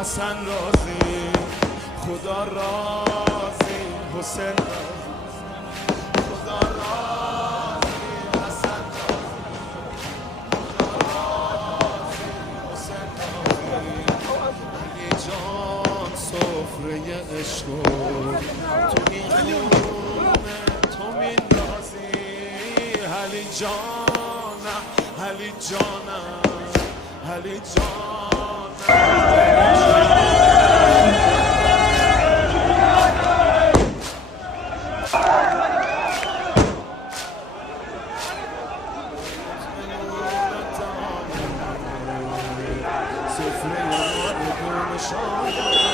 حسن راضی، خدا راضی، حسین راضی، خدا راضی، حسن راضی، خدا راضی، حسین راضی. علی جان سفره عشق تو میخونه، تو میندازی. علی جانم، علی جانم، علی جانم. سفره ما بدون شام